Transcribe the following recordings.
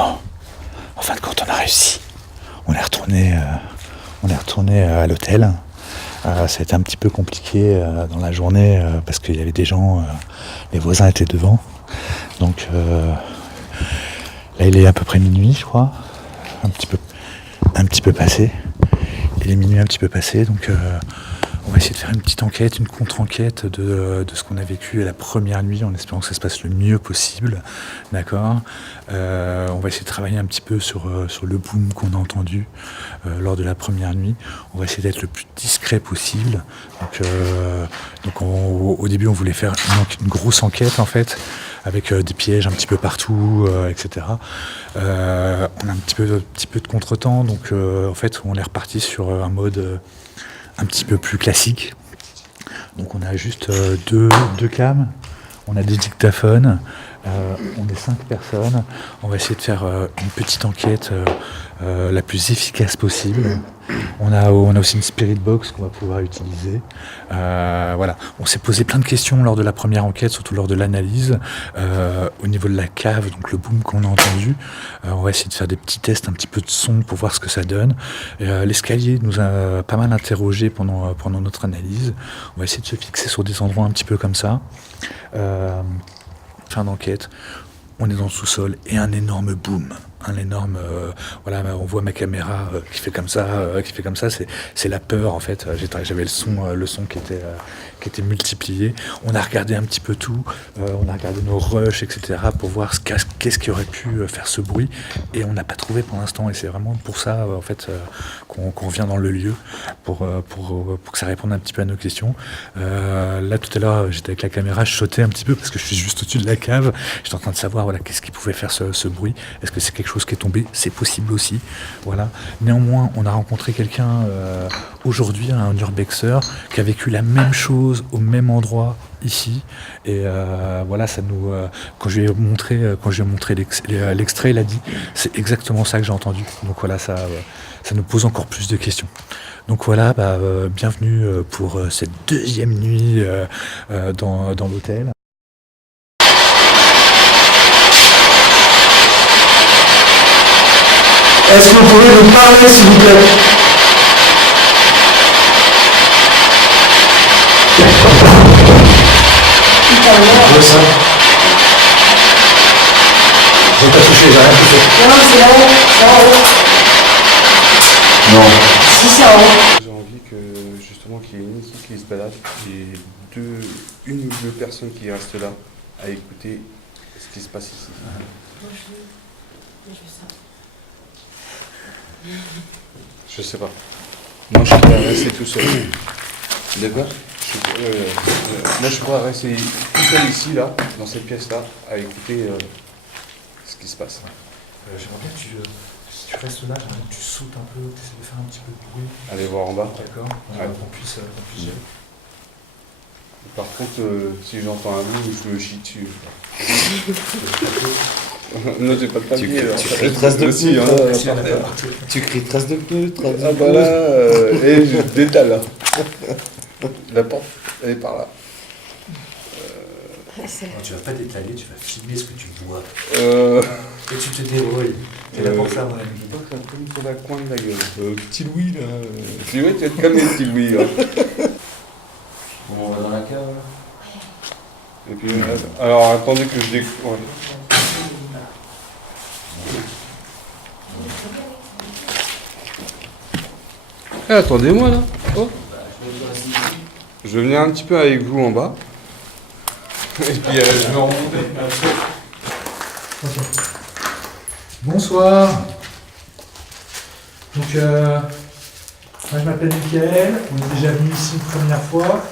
Bon, en fin de compte, on a réussi. On est retourné, à l'hôtel. Ça a été un petit peu compliqué dans la journée parce qu'il y avait des gens, les voisins étaient devant. Donc là, il est à peu près minuit, je crois. Un petit peu passé. Il est minuit un petit peu passé, donc on va essayer de faire une petite enquête, une contre-enquête de ce qu'on a vécu la première nuit, en espérant que ça se passe le mieux possible, d'accord. On va essayer de travailler un petit peu sur le boom qu'on a entendu lors de la première nuit. On va essayer d'être le plus discret possible. Donc au début, on voulait faire une grosse enquête, en fait, avec des pièges un petit peu partout, etc. On a un petit peu de contretemps, donc en fait, on est reparti sur un mode un petit peu plus classique. Donc on a juste deux cams, on a des dictaphones, on est 5 personnes. On va essayer de faire une petite enquête la plus efficace possible. On a aussi une spirit box qu'on va pouvoir utiliser. Voilà. On s'est posé plein de questions lors de la première enquête, surtout lors de l'analyse. Au niveau de la cave, donc le boom qu'on a entendu, on va essayer de faire des petits tests, un petit peu de son pour voir ce que ça donne. L'escalier nous a pas mal interrogé pendant notre analyse. On va essayer de se fixer sur des endroits un petit peu comme ça. Fin d'enquête, on est dans le sous-sol et un énorme boom. Voilà, on voit ma caméra qui fait comme ça, c'est la peur en fait. J'avais le son qui était multiplié. On a regardé un petit peu tout, on a regardé nos rushs, etc. pour voir qu'est-ce qui aurait pu faire ce bruit, et on n'a pas trouvé pour l'instant. Et c'est vraiment pour ça en fait qu'on vient dans le lieu pour que ça réponde un petit peu à nos questions. Là tout à l'heure, j'étais avec la caméra, je sautais un petit peu parce que je suis juste au-dessus de la cave. J'étais en train de savoir voilà qu'est-ce qui pouvait faire ce bruit. Est-ce que c'est quelque chose qui est tombé? C'est possible aussi. Voilà. Néanmoins, on a rencontré quelqu'un aujourd'hui, un urbexer, qui a vécu la même chose au même endroit ici. Et voilà, ça nous. Quand je lui ai montré l'extrait, il a dit c'est exactement ça que j'ai entendu. Donc voilà, ça nous pose encore plus de questions. Donc voilà, bienvenue pour cette deuxième nuit dans l'hôtel. Est-ce que vous pouvez nous parler, s'il vous plaît? Je ça. Je vais pas toucher, j'ai rien touché. Non, c'est là-haut, c'est en haut. Non. Si, c'est en haut. J'ai envie que justement qu'il y ait une équipe qui se balade et une ou deux personnes qui restent là à écouter ce qui se passe ici. Moi, je fais ça. Je sais pas. Moi je suis prêt à rester tout seul. D'accord. Moi je suis prêt à rester tout seul ici, là, dans cette pièce-là, à écouter ce qui se passe. J'aimerais bien que tu restes là, j'aimerais que tu sautes un peu, tu essaies de faire un petit peu de bruit. Aller voir en bas. D'accord. Ouais. Qu'on puisse gérer. Par contre, si j'entends un loup, je me chie dessus. Non, j'ai pas de papier. Tu cries trace de aussi, pneu. hein. Tu cries trace de pneu, trace de Ah bah là, et je détale là. La porte, elle est par là. Non, tu vas pas détailler, tu vas filmer ce que tu vois. Et tu te débrouilles. C'est là pour ça, mon ami. Je vois que ça tombe sur la coin de la gueule. Petit Louis là. Tu vois, tu vas te calmer, petit Louis. Là. Bon, on va dans la cave. Et puis, alors attendez que je découvre. Ouais. Eh, attendez-moi là. Oh. Je vais venir un petit peu avec vous en bas. Et puis je vais remonter. Bonsoir. Donc, moi je m'appelle Mickaël, on est déjà venu ici une première fois.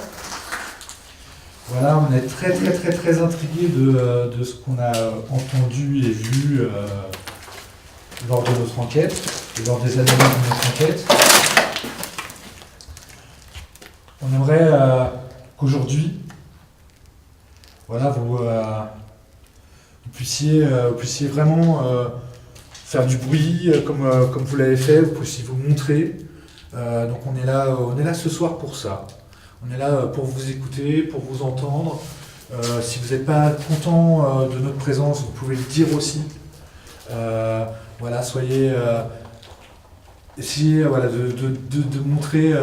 Voilà, on est très intrigué de ce qu'on a entendu et vu lors de notre enquête, et lors des analyses de notre enquête. On aimerait qu'aujourd'hui, voilà, vous puissiez vraiment faire du bruit comme vous l'avez fait, vous puissiez vous montrer. Donc on est là ce soir pour ça. On est là pour vous écouter, pour vous entendre. Si vous n'êtes pas content de notre présence, vous pouvez le dire aussi. Voilà, soyez... essayez voilà, de montrer,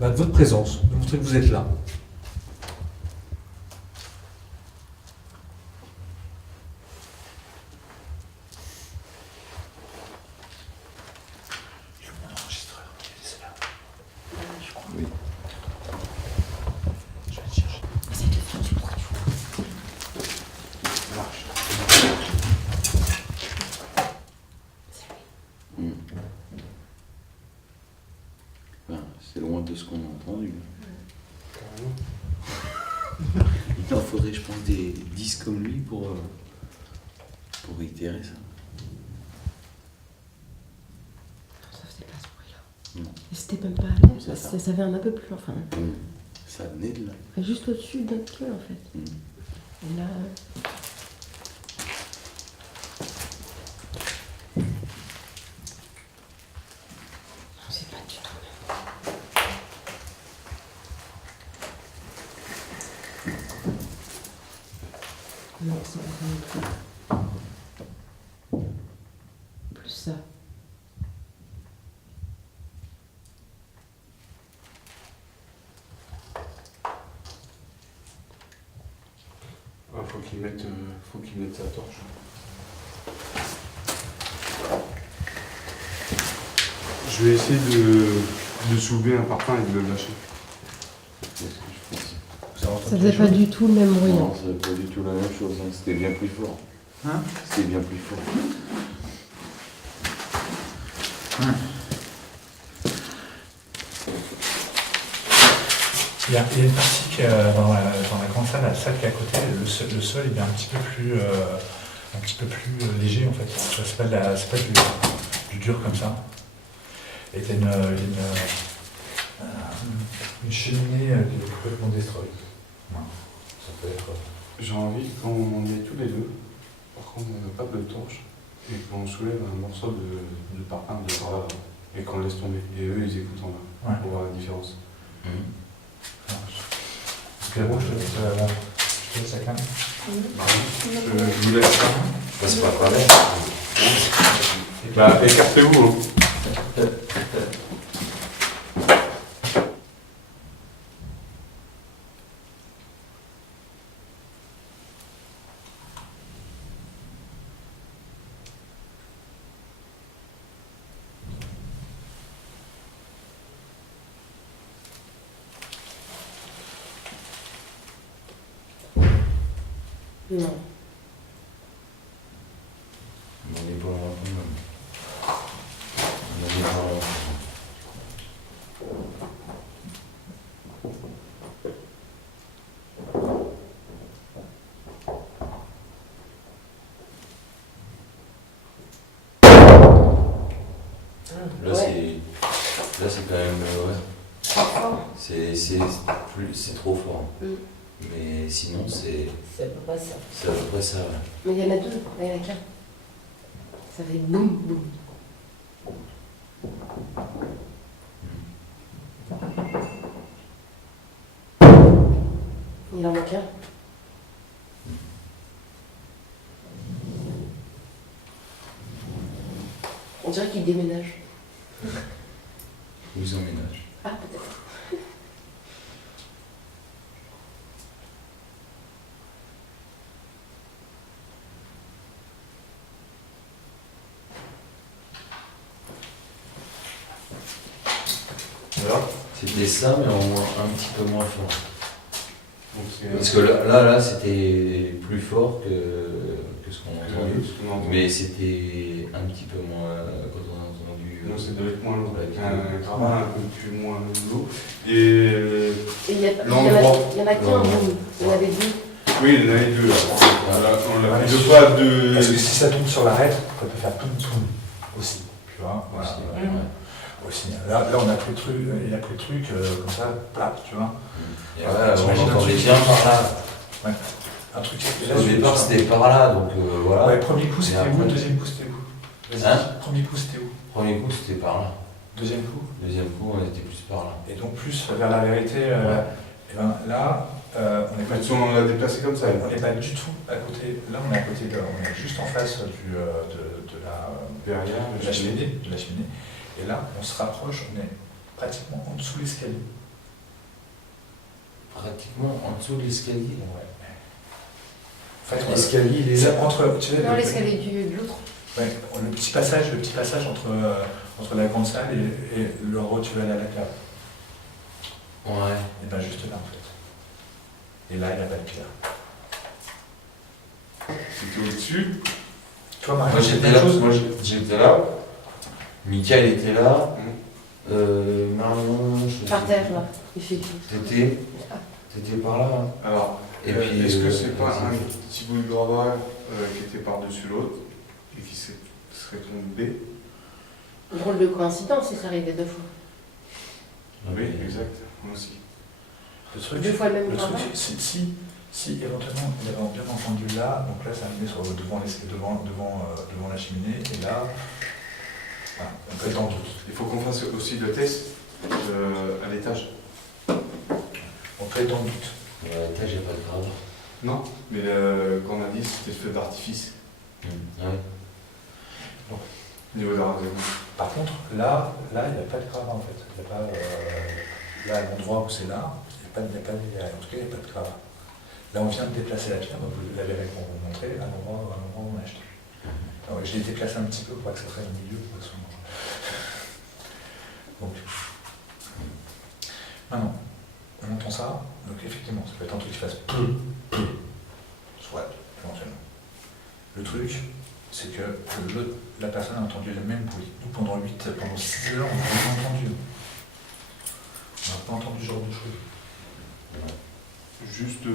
votre présence, de montrer que vous êtes là. C'est loin de ce qu'on a entendu. Il en faudrait, je pense, des 10 comme lui pour réitérer ça. Ça faisait pas ce bruit-là. Non. Et c'était même pas à l'air, C'est ça. ça vient un peu plus, enfin. Ça venait de là. Juste au-dessus de notre queue, en fait. Et là. C'est pas du tout le même. Non, c'est pas ça non plus. Plus ça. Faut qu'il mette sa torche. Je vais essayer de soulever un parpaing et de le lâcher. C'est ce que je pense. Ça faisait pas du tout le même bruit. Non, c'est pas du tout la même chose. Hein. C'était bien plus fort. Hein? C'était bien plus fort. Il y a une partie qui, dans la grande salle, la salle qui est à côté, le sol est bien un petit peu plus léger en fait. C'est pas du dur comme ça. Et t'as une cheminée qui est complètement destroy. Voilà. Ça peut être. J'ai envie qu'on est tous les deux, par contre on n'a pas de torche, et qu'on soulève un morceau de parpaing de par là, et qu'on laisse tomber. Et eux ils écoutent en bas, pour voir la différence. C'est bon, je te laisse la cam. Je vous laisse ça. C'est pas grave. Bah écartez-vous. Hein. Non. On est pas loin quand même. On est pas loin. Là, c'est quand même. Ouais. C'est trop fort. Mais sinon, c'est C'est à peu près ça. à peu près ça. Ouais. Mais il y en a deux, là, il y en a qu'un. Ça fait boum, boum. Il en manque un. On dirait qu'il déménage. Où ils emménagent. Ah, peut-être. C'était ça, mais un petit peu moins fort. Donc, Parce que là c'était plus fort que ce qu'on a entendu. Mais c'était un petit peu moins quand on a entendu. Non, ça doit être moins lourd. avec Un gravat un peu plus moins lourd. Et Et il y en l'endroit. a qu'un, boum. Il y en avait deux. Oui, il y en avait deux là. On l'a pris deux fois de. Parce que si ça tombe sur l'arête, ça peut faire tout aussi. Tu vois, voilà. Aussi, ouais. Aussi. Là, on a pris le truc, il a pris le truc comme ça, plat, tu vois. Et là, on entendait bien par là. Ouais. Un truc. Au départ, c'était par là, donc voilà. Ouais, premier coup, c'était Et où? après- Deuxième coup, c'était où? Vas-y. Hein? Premier coup, c'était où? Premier coup, c'était par là. Deuxième coup? Deuxième coup, on était plus par là. Et donc plus vers la vérité. Et ben là, On n'est pas Mais on l'a déplacé comme ça. on n'est pas du tout à côté. Là, on est à côté on est juste en face de Derrière, de la cheminée, Et là, on se rapproche, on est pratiquement en dessous de l'escalier. Pratiquement en dessous de l'escalier. Ouais. En fait, L'escalier, il est c'est là. entre, tu sais, Non, l'escalier de l'autre. ouais, le petit passage entre la grande salle et le endroit où tu vas aller à la cave. Ouais. Et bien juste là en fait. Et là, il n'y a pas de pierre. C'était au-dessus. Toi, Marie, Moi j'étais là, j'étais là. Michael était là. Marion, je Par terre, là. Il fait tout. T'étais par là. Hein. Alors, Et puis, est-ce que c'est pas vas-y. un petit bout de gravat qui était par-dessus l'autre et qui serait tombé? Drôle de coïncidence si ça arrivait 2 fois. Oui, exact. Moi aussi. Le truc, 2 fois le même le gravat. truc, si éventuellement il avait bien entendu là, donc là ça me met devant la cheminée, et là, voilà, on peut être en doute. Il faut qu'on fasse aussi le test à l'étage. On peut être en doute. Là, j'ai pas de grave. Non, mais quand on a dit c'était le feu d'artifice Ouais. au niveau de la radio. Par contre, là, il n'y a pas de gravat en fait. Il y a pas, là, à l'endroit où c'est là, en tout cas, il n'y a pas de gravat. Là, on vient de déplacer la pierre, donc vous l'avez montré, à l'endroit où on a acheté. Alors, je l'ai déplacé un petit peu pour que ça soit au milieu. Pour que ça soit... Donc, maintenant, on entend ça, donc effectivement, ça peut être un truc qui fasse soit, éventuellement. Le truc, c'est que la personne a entendu le même bruit. Nous, pendant 6 heures, on n'a pas entendu. On n'a pas entendu ce genre de choses. Juste le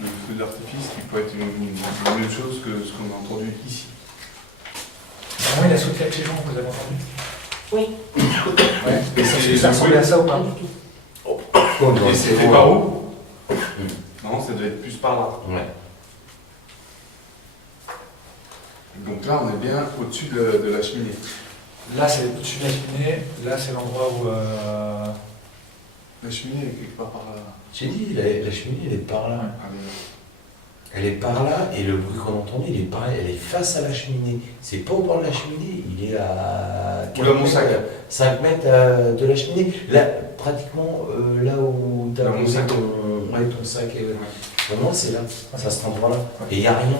feu d'artifice qui peut être une même chose que ce qu'on a entendu ici. Comment il a sauté avec les gens, vous avez entendu? Oui. Ouais. Et ça ressemblait à ça ou pas du tout? Et c'était par où? Non, ça devait être plus par là. Ouais. Donc là, on est bien au-dessus de la cheminée. Là, c'est au-dessus de la cheminée, là, c'est l'endroit où... La cheminée est quelque part par là. J'ai dit, la cheminée, elle est par là. Ah, mais Elle est par là, et le bruit qu'on entendait, il est pareil, elle est face à la cheminée. C'est pas au bord de la cheminée, il est à... Où là, mon sac. 5 mètres de la cheminée. Là, pratiquement, là où tu as Là, mon posé sac. ton sac. Vraiment, c'est là, c'est à cet endroit-là. Ouais. Et il n'y a rien là.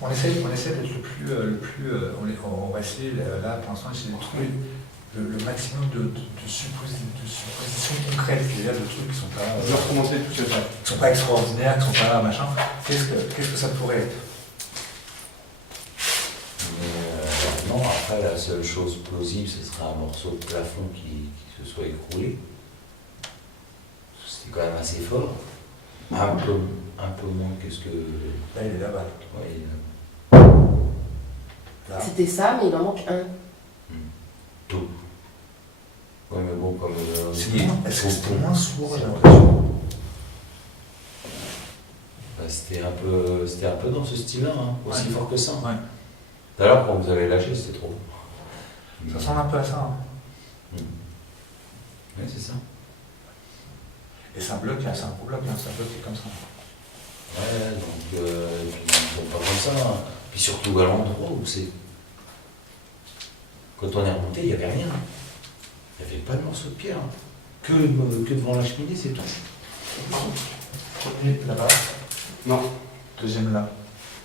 On essaie d'être on va essayer, là, pour l'instant, essayer de trouver le maximum de suppositions concrètes, c'est-à-dire de trucs qui sont pas... je vais recommencer tout ça. qui sont pas extraordinaires, qui sont pas machin. Qu'est-ce que ça pourrait être? Mais, non, après, la seule chose plausible, ce serait un morceau de plafond qui se soit écroulé. C'était quand même assez fort. Un peu moins que ce que... Là, il est là-bas. Ouais, Là. C'était ça, mais il en manque un. tout. Ouais, mais bon, comme... Est-ce que c'était moins sourd, j'ai l'impression? Bah, c'était un peu dans ce style-là, hein, aussi Ouais. fort que ça. Ouais. D'ailleurs, quand vous avez lâché, c'était trop. Ça ressemble un peu à ça. Hein. Oui, c'est ça. Et c'est un bloc, là, c'est un gros bloc, là, c'est un bloc qui est comme ça. Ouais, donc, et puis, ils sont pas comme ça. Hein. Puis surtout à l'endroit où c'est. Quand on est remonté, il n'y avait rien. Il n'y avait pas de morceau de pierre. Que devant la cheminée, c'est tout. Premier là-bas, Non, deuxième là.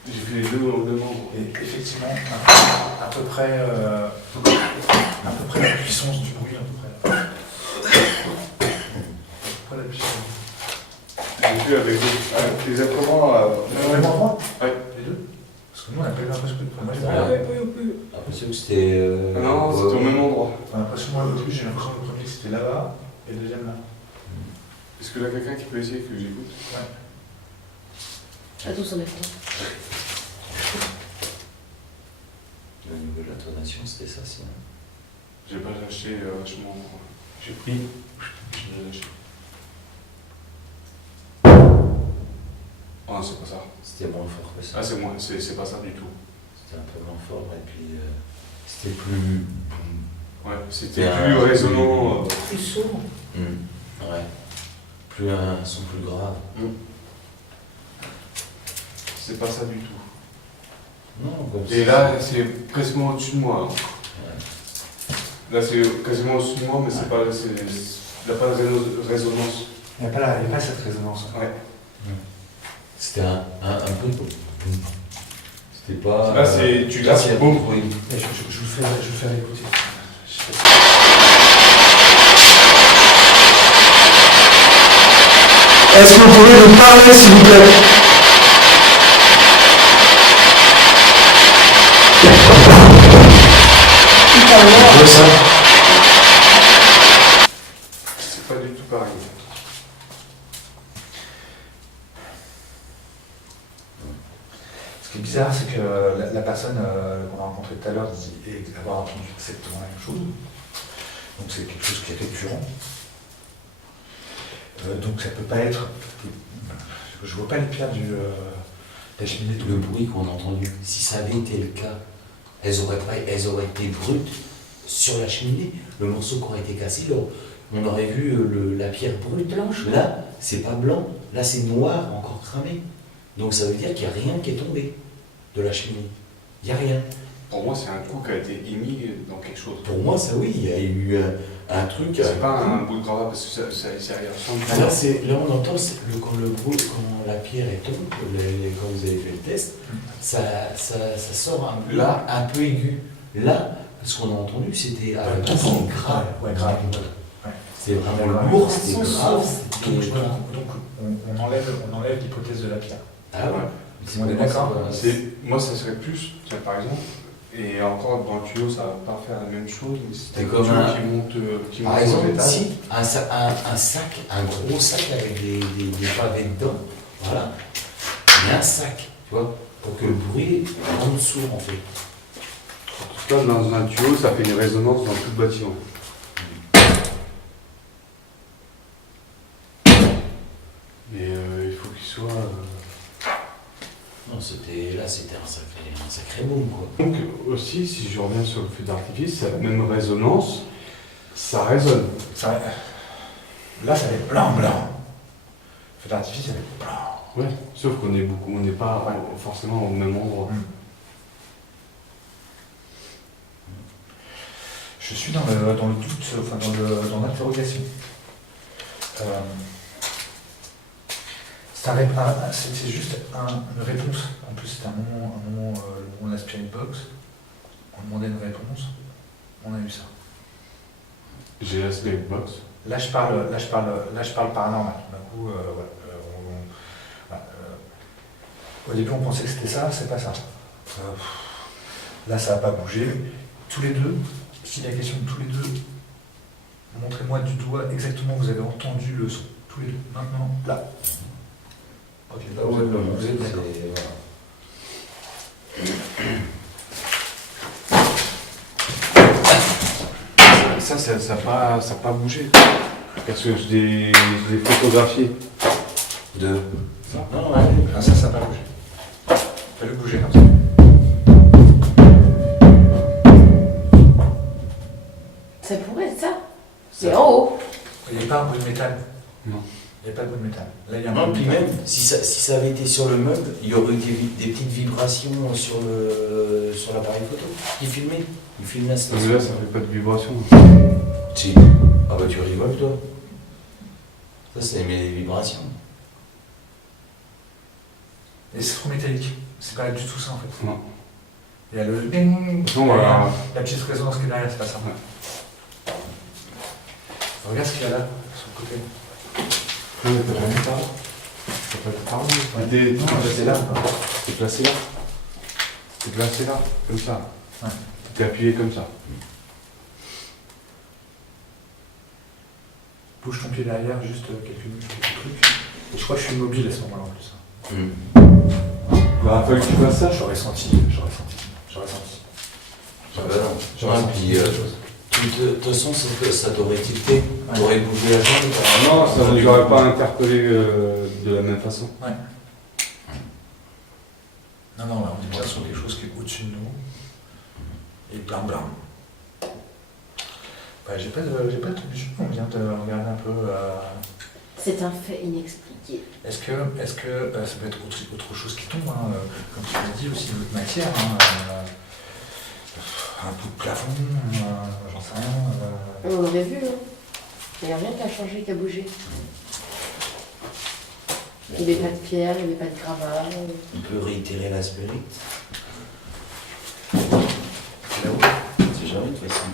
j'ai fait les deux en deux membres. Et effectivement, à peu près la puissance du bruit, à peu près. La puissance. J'ai fait avec les instruments. Même endroit? Ouais. Les deux? Parce que nous, on a pas eu l'impression que... Moi, j'ai L'impression que c'était. Non, c'était au même endroit. l'impression, moi, au début, j'ai l'impression que le premier, c'était là-bas, et le deuxième là. Est-ce que là, quelqu'un qui peut essayer que j'écoute? À tous en même temps. Au niveau de l'intonation, c'était ça, sinon. J'ai pas lâché vachement. J'ai pris. Je l'ai lâché. Oh non, c'est pas ça. C'était moins fort que ça. Ah, c'est moi, c'est pas ça du tout. C'était un peu moins fort, et puis. C'était plus. Ouais, c'était plus résonnant. Plus sourd. Ouais. un son plus grave. C'est pas ça du tout. Non, comme Et ça. là, c'est quasiment au-dessus de moi. Hein. Là, c'est quasiment au-dessus de moi, mais c'est pas, il n'y a pas de résonance. Il n'y a pas cette résonance. Ouais. C'était un peu. C'était pas. Là, c'est, tu Là, gardes c'est boum. oui. Je vous fais écouter. Est-ce que vous pouvez me parler, s'il vous plaît? Ça. C'est pas du tout pareil. Ce qui est bizarre, c'est que la personne qu'on a rencontrée tout à l'heure dit avoir entendu exactement la même chose. Donc c'est quelque chose qui est récurrent. Donc ça peut pas être. Je vois pas les pierres de la cheminée. Le bruit qu'on a entendu, si ça avait été le cas, elles auraient été brutes sur la cheminée. Le morceau qui aurait été cassé, on aurait vu la pierre brute blanche. Là, c'est pas blanc, là c'est noir, encore cramé. Donc ça veut dire qu'il n'y a rien qui est tombé de la cheminée. Il n'y a rien. Pour moi, c'est un coup qui a été émis dans quelque chose. Pour moi, ça oui, il y a eu un truc. C'est pas un bout de gravat parce que ça ressemble. Là, on entend quand le bruit, quand la pierre est tombe, quand vous avez fait le test, ça sort un peu aigu. Là, ce qu'on a entendu, c'était grave. Ouais, grave. C'est vraiment lourd, c'était grave. Donc on enlève l'hypothèse de la pierre. Ah ouais. On est d'accord. Moi, ça serait plus, tiens, par exemple, et encore dans le tuyau, ça va pas faire la même chose, mais c'est C'est un comme tuyau un- qui Par monte exemple, au métal. si un sac, un gros sac avec des pavés dedans, voilà, il y a un sac, tu vois, pour que le bruit rende sourd en fait. En tout cas, dans un tuyau, ça fait une résonance dans tout le bâtiment. Mais il faut qu'il soit. Non, c'était un sacré boom quoi. Donc, aussi, si je reviens sur le feu d'artifice, c'est la même résonance, ça résonne. Là, ça va être blanc. Le feu d'artifice, ça va être blanc. Ouais, sauf qu'on est beaucoup, on n'est pas forcément au même endroit. Je suis dans le doute, enfin dans l'interrogation. C'est juste une réponse. En plus, c'était un moment où on a aspiré une box. On demandait une réponse. On a eu ça. J'ai la spec box. Là, je parle paranormal. D'un coup, au début, on pensait que c'était ça, c'est pas ça. Là, ça n'a pas bougé. Tous les deux, si la question de tous les deux, montrez-moi du doigt exactement où vous avez entendu le son. Tous les deux. Maintenant, là. Ok, là, vous êtes d'accord. Ça n'a pas bougé. Parce que je l'ai photographié. De. Ça. Non, ouais. Ah, ça n'a pas bougé. Fallait bouger comme ça. Ça pourrait être ça. C'est en haut. Il n'y a pas un bruit de métal. Non. Il n'y a pas de bruit de métal. Là, il y a un Non, bruit puis de métal. même, si ça avait été sur le meuble, il y aurait eu des petites vibrations sur l'appareil photo. Il filmait la Mais station. là, ça fait pas de vibration. Si. Ah bah tu rigoles toi. Ça c'est mes vibrations. Et c'est trop métallique. C'est pas du tout ça en fait. Non. Il y a le ding. Non, voilà. La petite résonance qui est derrière, c'est pas ça. Ouais. Regarde ce qu'il y a là, sur le côté. Non, mais t'as jamais parlé. T'as pas parlé. Non, c'est là. T'es placé là. T'es placé là, comme ça. Ouais. T'es appuyé comme ça. Bouge ton pied derrière, juste quelques trucs. Et je crois que je suis mobile à ce moment-là en plus. Il aurait fallu que tu fasses ça. J'aurais senti. Ah bah non. Ouais, puis de toute façon ça t'aurait tilté. T'aurais bougé la jambe. Non, ça ne lui aurait pas interpellé de la même façon. Ouais. Non, là, on est bien sur quelque chose qui est au-dessus de nous. Et blam. Bah, j'ai pas de solution. On vient de regarder un peu C'est un fait inexpliqué. Est-ce que ça peut être autre chose qui tombe, hein, comme tu l'as dit aussi, d'autres matières, hein, un bout de plafond, j'en sais rien. On aurait vu, hein. Il n'y a rien qui a changé, qui a bougé. Il n'y avait pas de pierre, il n'y avait pas de gravat. On peut réitérer la spérite. Là où C'est jamais de toute façon.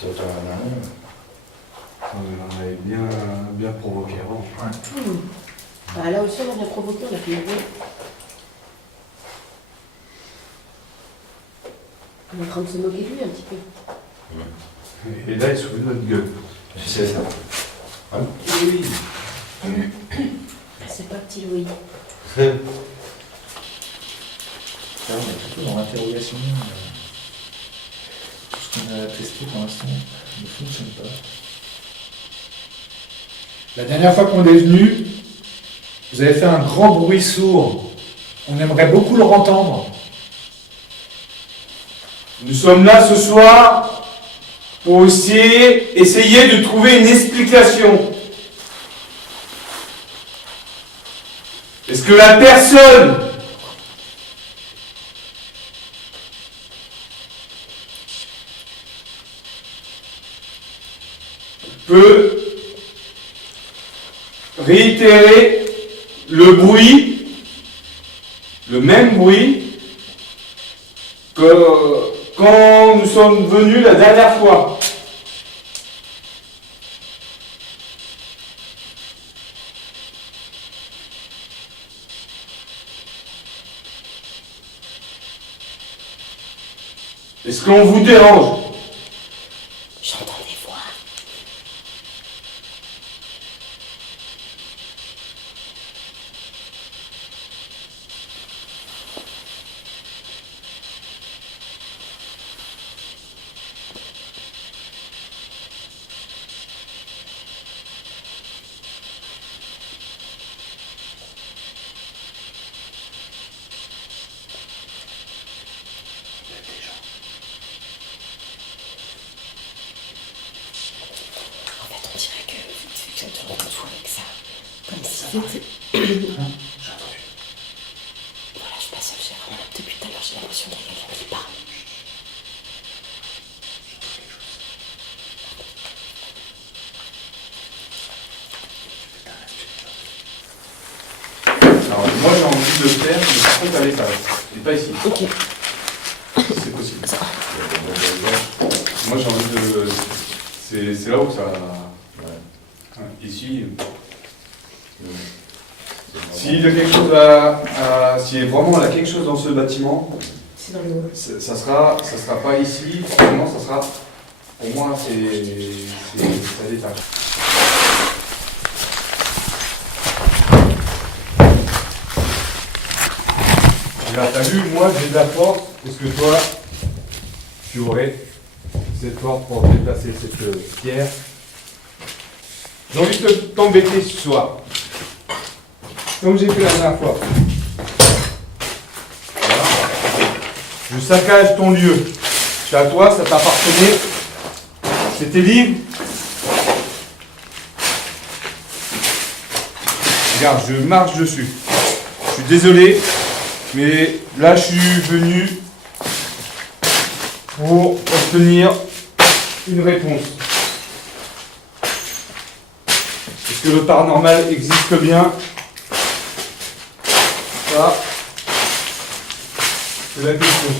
Tout autant à la main. On avait bien provoqué avant. Bah, là aussi, on a bien provoqué, on a fait une gueule. On est en train de se moquer de lui un petit peu. Et là, il se fout de notre gueule. C'est ça. Ah oui. C'est pas petit Louis. Là, on est plutôt dans l'interrogation. Tout ce qu'on a testé pour l'instant ne fonctionne pas. La dernière fois qu'on est venu, vous avez fait un grand bruit sourd. On aimerait beaucoup le entendre. Nous sommes là ce soir pour aussi essayer de trouver une explication. Est-ce que la personne peut réitérer le bruit, le même bruit que quand nous sommes venus la dernière fois? Est-ce qu'on vous dérange? J'entends des voix. En fait, on dirait que tu te retrouves avec ça. Comme si c'était... Voilà, je suis pas seule, j'ai vraiment... Depuis tout à l'heure, j'ai l'impression qu'il y a quelqu'un qui parle. Alors, moi j'ai envie de le faire, mais par contre à l'étage, et pas ici. Ok. Si c'est possible. Moi j'ai envie de. C'est là où ça. Ouais. Ici. S'il y a quelque chose si vraiment il y a quelque chose dans ce bâtiment, C'est dans le haut. ça sera pas ici, vraiment ça sera. Pour moi c'est à l'étage. Là, t'as vu, moi j'ai de la force, parce que toi, tu aurais cette force pour déplacer cette pierre. J'ai envie de t'embêter ce soir. Comme j'ai fait la dernière fois. Voilà. Je saccage ton lieu. C'est à toi, ça t'appartenait. C'était libre. Regarde, je marche dessus. Je suis désolé. Mais là, je suis venu pour obtenir une réponse. Est-ce que le paranormal existe bien? Ça, c'est la question.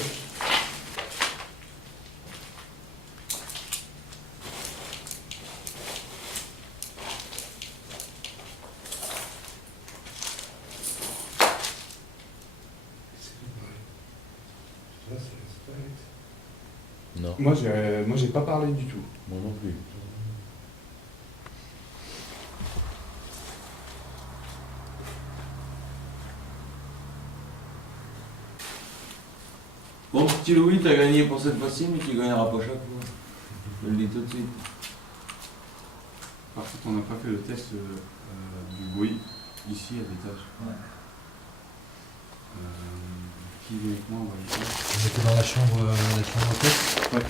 Non, Moi, j'ai pas parlé du tout. moi non plus. Bon, petit Louis, t'as gagné pour cette fois-ci, mais tu gagneras pas chaque fois. Je le dis tout de suite. Par contre, on n'a pas fait le test du bruit ici à l'étage. Ouais. Qui vient avec moi, on va le faire. Vous étiez dans la chambre test. Ouais.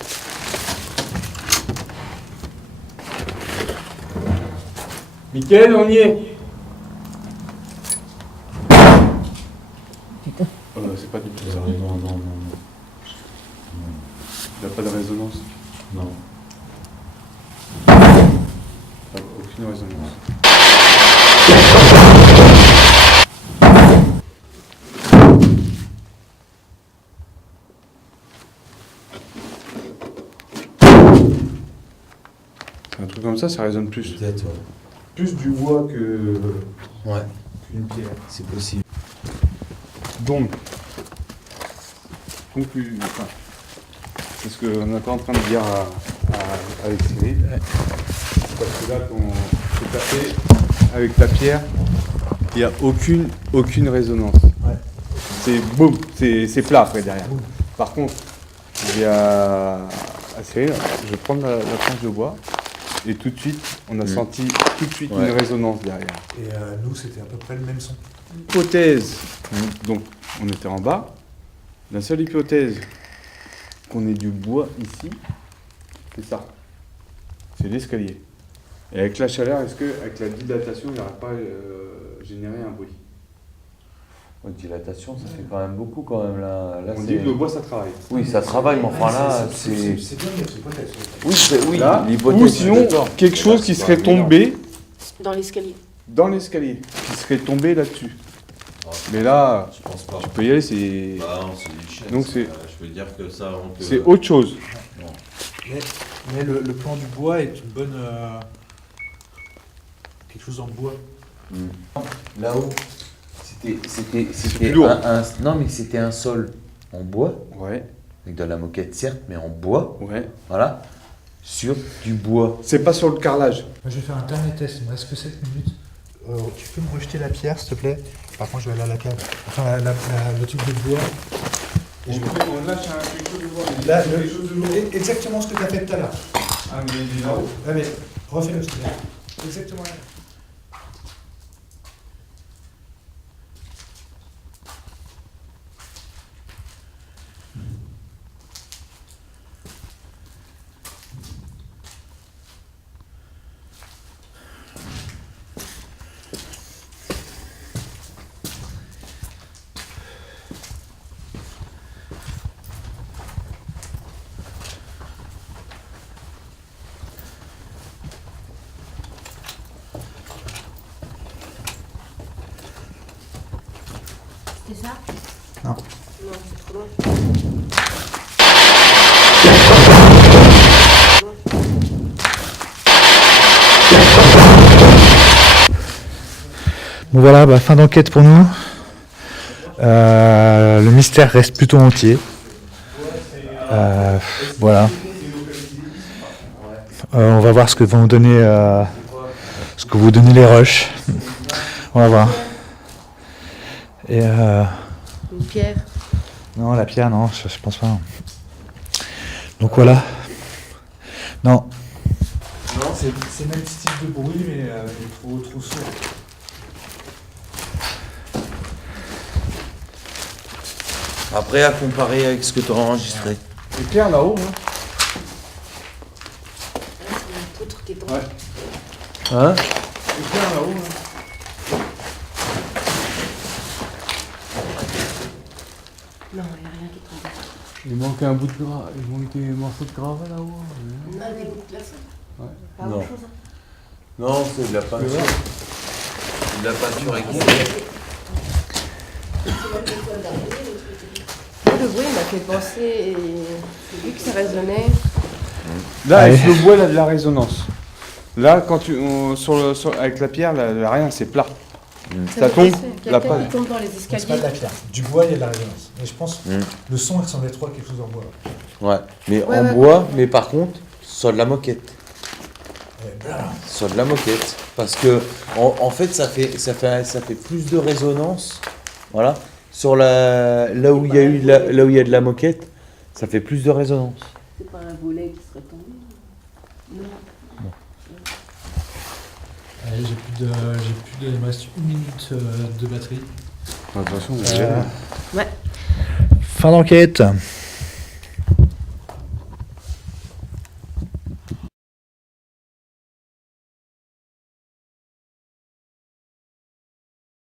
Mickaël, on y est. C'est pas du tout ça. Non. Il n'y a pas de résonance. Non. Aucune résonance. Un truc comme ça résonne plus. Peut-être, ouais. Plus du bois que Ouais, qu'une pierre. c'est possible. Donc, c'est ce qu'on était en train de dire avec Cyril. Parce que là, quand c'est tapé avec la pierre, il n'y a aucune résonance. Ouais. C'est boum, c'est plat après derrière. Boum. Par contre, il y a à Cyril, je vais prendre la planche de bois et tout de suite, on a senti tout de suite Ouais. une résonance derrière. Et nous, c'était à peu près le même son. Hypothèse, donc on était en bas. La seule hypothèse qu'on ait du bois ici, c'est ça. C'est l'escalier. Et avec la chaleur, est-ce qu'avec la dilatation, il n'aurait pas généré un bruit? Dilatation, ça fait quand même beaucoup quand même là. On dit que le bois, ça travaille. Oui, ça travaille, mais enfin là, c'est. C'est bien d'être hypothèse. Oui, Là, l'hypothèse. ou sinon, quelque chose qui serait tombé Dans l'escalier. dans l'escalier, qui serait tombé là-dessus. Mais là, Je pense pas. tu peux y aller, c'est Bah non, c'est du chien. Donc ça. c'est- Je veux dire que ça, on peut... c'est autre chose. Mais le plan du bois est une bonne. Quelque chose en bois. Là-haut, c'était plus lourd. non, mais c'était un sol en bois, Ouais, avec de la moquette certes, mais en bois, ouais. voilà, sur du bois. C'est pas sur le carrelage. Moi, je vais faire un dernier test, il me reste que 7 minutes. Tu peux me rejeter la pierre, s'il te plaît? Par contre, je vais aller à la cave. Enfin, le truc de bois. Et je vais... On lâche quelque chose de bois. Là, exactement ce que tu as fait tout à l'heure. Ah, mais il est là-haut. Ouais, mais refais-le, s'il te plaît. Exactement là. C'est ça? Non. Non, c'est trop loin. Bon voilà, bah, fin d'enquête pour nous. Le mystère reste plutôt entier. Voilà. On va voir ce que vont nous donner, ce que vous donnez les rushs. On va voir. Et Une pierre. non, la pierre, non, je pense pas. Donc voilà. Non. Non, c'est le même style de bruit, mais trop sourd. Après, à comparer avec ce que tu as enregistré. C'est clair là-haut, hein. C'est un poutre qui est tombé. Ouais. Hein? C'est clair là-haut, hein. Non, il n'y a rien qui tombe. Il manque un bout de gras, il manque des morceaux de gravat là-haut. On a des bouts de glaçons. Ouais. Pas Non. grand-chose. Non, c'est de la peinture. C'est de la peinture éclairée. Le bruit m'a fait penser, j'ai vu que ça résonnait. Là, Ouais. avec le bois, il a de la résonance. Là, quand avec la pierre, là, rien, c'est plat. Ça tombe, la Quelqu'un paille. qui tombe dans les C'est pas de escaliers. la pierre. Du bois, il y a de la résonance. Mais je pense Mm. le son, il ressemblait trop à quelque chose en bois. Ouais, mais Ouais, en ouais. bois, mais par contre, sur de la moquette. Et blah. Sur de la moquette. Parce que, en fait, ça fait plus de résonance. Voilà. Sur là où il y a eu là où il y a de la moquette, ça fait plus de résonance. C'est pas un volet qui serait tombé. Non. Allez, il me reste 1 minute de batterie. Attention, Fin d'enquête.